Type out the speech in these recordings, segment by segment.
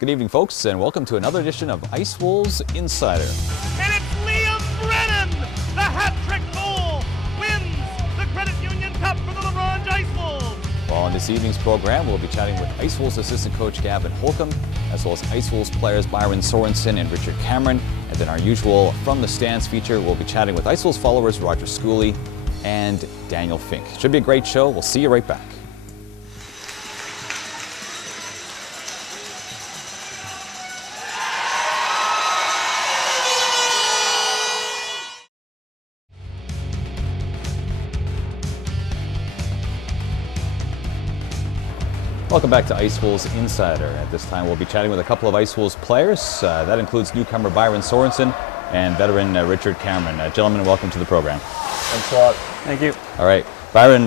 Good evening, folks, and welcome to another edition of Ice Wolves Insider. And it's Liam Brennan, the hat-trick goal, wins the Credit Union Cup for the LaRange Ice Wolves. Well, on this evening's program, we'll be chatting with Ice Wolves assistant coach Gavin Holcomb, as well as Ice Wolves players Byron, Sorensen, and Richard Cameron. And then our usual From the Stands feature, we'll be chatting with Ice Wolves followers Roger Schooley and Daniel Fink. Should be a great show. We'll see you right back. Welcome back to Ice Wolves Insider. At this time, we'll be chatting with a couple of Ice Wolves players. That includes newcomer Byron Sorensen and veteran Richard Cameron. Gentlemen, welcome to the program. Thanks a lot. Thank you. All right, Byron,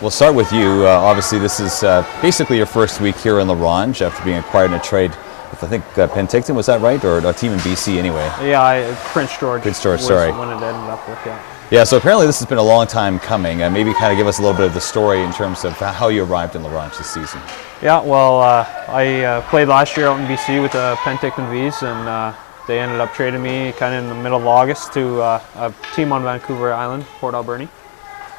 we'll start with you. Obviously, this is basically your first week here in LaRange after being acquired in a trade with, I think, Pt1, was that right? Or a team in BC anyway? Yeah, Prince George. Prince George, sorry. When it ended up with, yeah. Yeah, so apparently this has been a long time coming. Maybe kind of give us a little bit of the story in terms of how you arrived in LaRange this season. Yeah, well, I played last year out in BC with the Penticton Vs, and they ended up trading me kind of in the middle of August to a team on Vancouver Island, Port Alberni.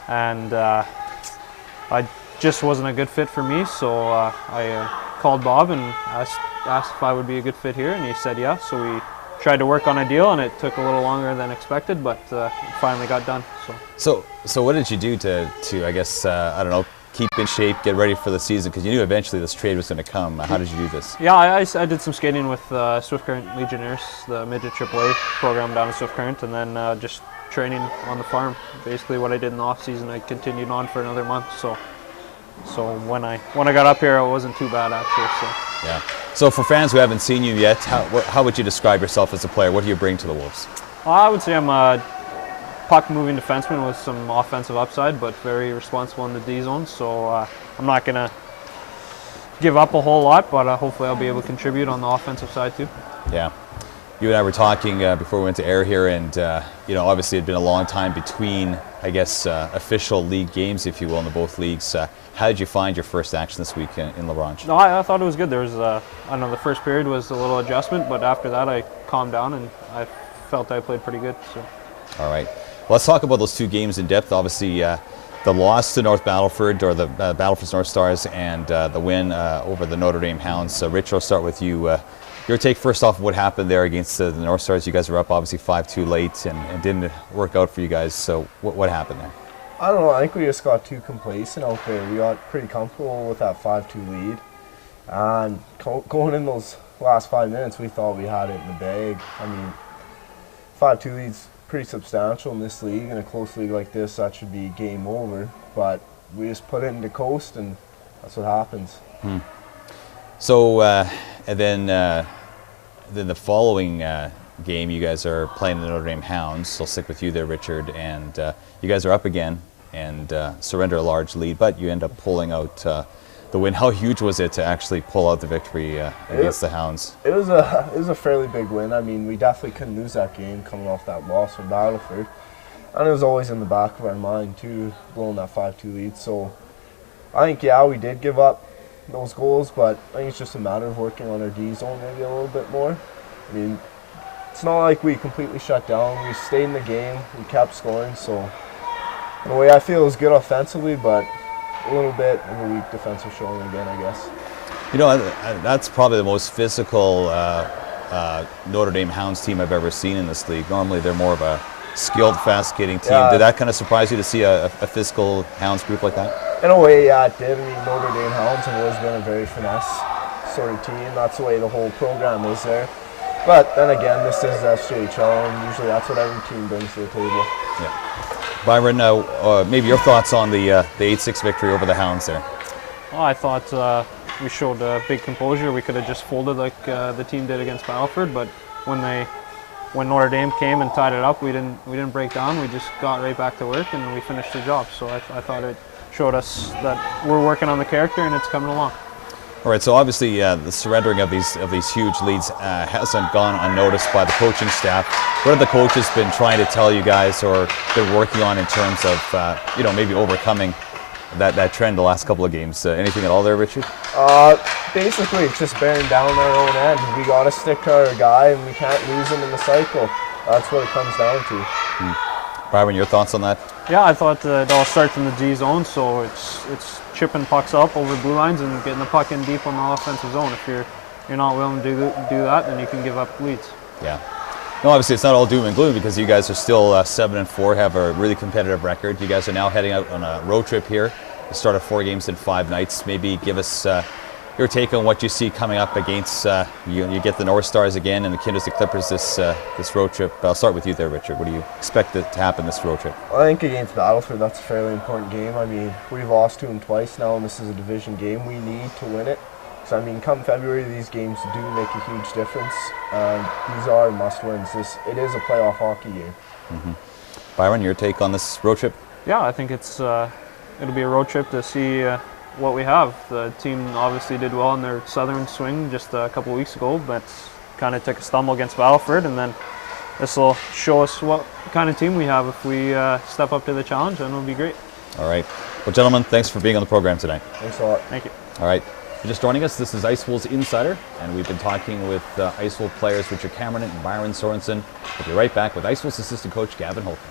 And I just wasn't a good fit for me, so I called Bob and asked if I would be a good fit here, and he said yeah. So we tried to work on a deal, and it took a little longer than expected, but it finally got done. So what did you do to I guess, I don't know, keep in shape, get ready for the season? Because you knew eventually this trade was going to come. How did you do this? Yeah, I did some skating with Swift Current Legionnaires, the midget AAA program down in Swift Current, and then just training on the farm. Basically what I did in the off season, I continued on for another month. So when I got up here, it wasn't too bad actually. So. Yeah. So for fans who haven't seen you yet, how would you describe yourself as a player? What do you bring to the Wolves? I would say I'm a puck-moving defenseman with some offensive upside, but very responsible in the D zone. So I'm not going to give up a whole lot, but hopefully I'll be able to contribute on the offensive side too. Yeah. You and I were talking before we went to air here, and obviously it had been a long time between, I guess, official league games, if you will, in the both leagues. How did you find your first action this week in LaRange? No, I thought it was good. There was, I know the first period was a little adjustment, but after that I calmed down and I felt I played pretty good. So. All right. Well, let's talk about those two games in depth. Obviously, the loss to North Battleford, or the Battleford North Stars, and the win over the Notre Dame Hounds. Rich, I'll start with you. Your take first off, what happened there against the North Stars? You guys were up obviously 5-2 late and didn't work out for you guys. So what happened there? I don't know, I think we just got too complacent out there. We got pretty comfortable with that 5-2 lead. And going in those last 5 minutes, we thought we had it in the bag. I mean, 5-2 lead's pretty substantial in this league. In a close league like this, that should be game over. But we just put it into coast, and that's what happens. So, and then the following game, you guys are playing the Notre Dame Hounds. So I'll stick with you there, Richard. And you guys are up again and surrender a large lead, but you end up pulling out the win. How huge was it to actually pull out the victory against the Hounds? It was a fairly big win. I mean, we definitely couldn't lose that game coming off that loss from Battleford. And it was always in the back of our mind, too, blowing that 5-2 lead. So I think, yeah, we did give up those goals, but I think it's just a matter of working on our D zone maybe a little bit more. I mean, it's not like we completely shut down. We stayed in the game, we kept scoring, so in a way I feel it was good offensively, but a little bit of a weak defensive showing again, I guess. You know, that's probably the most physical Notre Dame Hounds team I've ever seen in this league. Normally they're more of a skilled, fast-skating team. Yeah. Did that kind of surprise you to see a physical Hounds group like that? In a way, yeah, it did. I mean, Notre Dame Hounds have always been a very finesse sort of team. That's the way the whole program is there. But then again, this is SJHL, and usually that's what every team brings to the table. Yeah. Byron, maybe your thoughts on the 8-6 victory over the Hounds there? Well, I thought we showed big composure. We could have just folded like the team did against Battleford, but when Notre Dame came and tied it up, we didn't break down. We just got right back to work and we finished the job. So I thought it showed us that we're working on the character and it's coming along. All right, so obviously the surrendering of these huge leads hasn't gone unnoticed by the coaching staff. What have the coaches been trying to tell you guys, or been working on in terms of maybe overcoming that trend the last couple of games. Anything at all there, Richard? Basically, it's just bearing down our own end. We got to stick to our guy, and we can't lose him in the cycle. That's what it comes down to. Byron, your thoughts on that? Yeah, I thought it all starts in the G zone, so it's chipping pucks up over blue lines and getting the puck in deep on the offensive zone. If you're not willing to do that, then you can give up leads. Yeah. No, obviously it's not all doom and gloom because you guys are still 7-4, have a really competitive record. You guys are now heading out on a road trip here. The start of 4 games in 5 nights. Maybe give us your take on what you see coming up against. You get the North Stars again and the Kindersley Clippers this road trip. I'll start with you there, Richard. What do you expect to happen this road trip? I think against Battleford, that's a fairly important game. I mean, we've lost to them twice now, and this is a division game. We need to win it. So, I mean, come February, these games do make a huge difference. These are must-wins. It is a playoff hockey game. Mm-hmm. Byron, your take on this road trip? Yeah, I think it'll be a road trip to see what we have. The team obviously did well in their southern swing just a couple of weeks ago, but kind of took a stumble against Battleford, and then this will show us what kind of team we have if we step up to the challenge, and it'll be great. All right. Well, gentlemen, thanks for being on the program tonight. Thanks a lot. Thank you. All right. If you're just joining us, this is Ice Wolves Insider, and we've been talking with Ice Wolves players Richard Cameron and Byron Sorensen. We'll be right back with Ice Wolves assistant coach Gavin Holcomb.